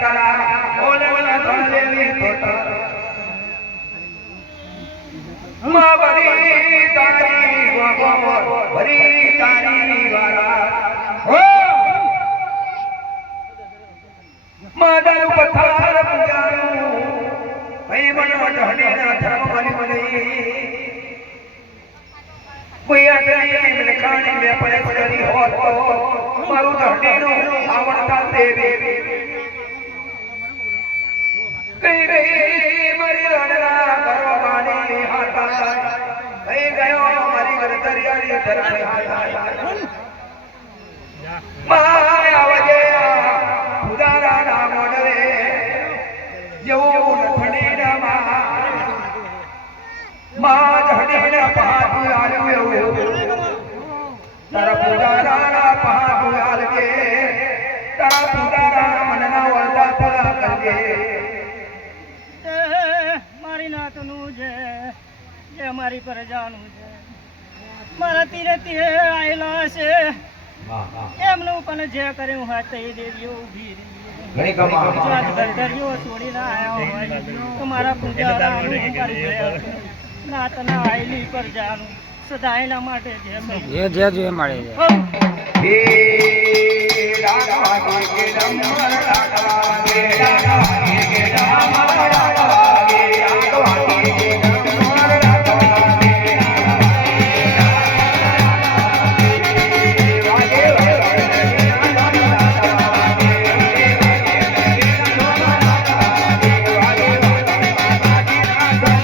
تالا ہولن ہان دی ری ٹوٹا اما بری تانی واہ واہ بری تانی وی والا ہو ما دے پتھر پجانو ہے منو جانی نا دھرم مالی مالی کوئی اکیلے میں کہانی میں پڑے کری ہو રહી મારી રણના કરવાની એવું. તારા મનના એ મારી છે જે અમારી પ્રજાનું છે. મારા તીરે તીરે આવેલા છે. એમનું પણ જે કર્યું હોય તે દેવીઓ ઊભી રહી છોડીને હોય પૂજારાનું. નાતના આયેલી પ્રજાનું સદા એના માટે જે જે મળે છે.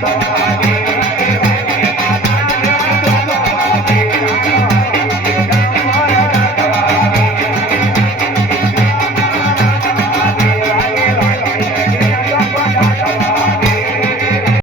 Thank you.